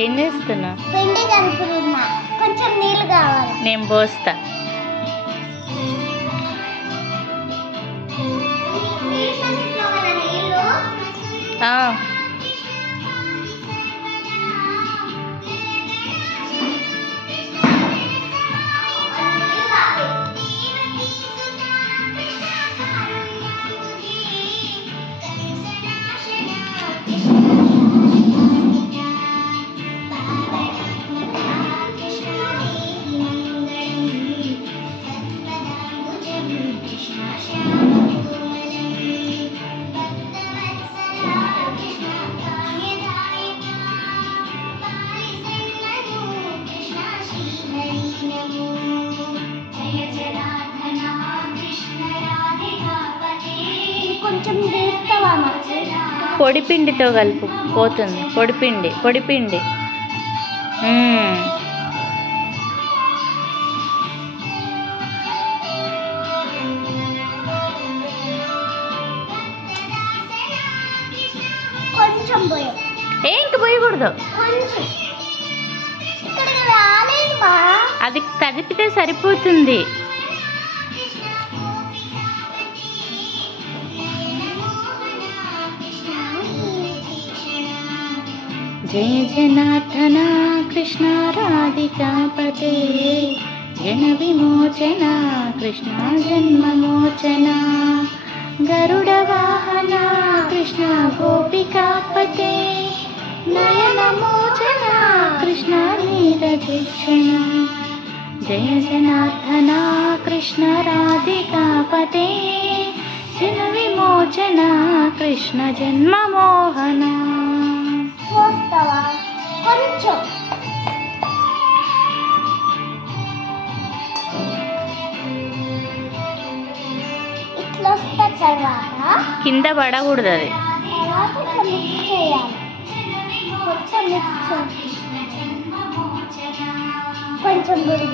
ఏం చేస్తున్నా? పిండి కలుపుతున్నా, కొంచెం నీళ్ళు కావాలి. నేను పోస్తా. కొంచెం వేస్తావా? పొడిపిండితో కలుపు, పోతుంది. పొడిపిండి పొడిపిండి. కొంచెం పోయి ఏంటి పోయకూడదు, అది కదిపితే సరిపోతుంది. జయ జనార్దన కృష్ణ రాధికాపతే, జన విమోచన కృష్ణ జన్మమోచన, గరుడ వాహన కృష్ణ గోపికాపతే, నయన మోచన కృష్ణ నీరజక్షణ. జయ జనార్దన కృష్ణ రాధికాపతే, జన విమోచన కృష్ణ జన్మమోహన. చూస్తావా? కొంచెం ఇట్లా వస్తా. తర్వాత కింద పడకూడదు, అది తర్వాత ఇట్లా మిక్స్ చేయాలి. కొంచెం మిక్స్, కొంచెం గుడి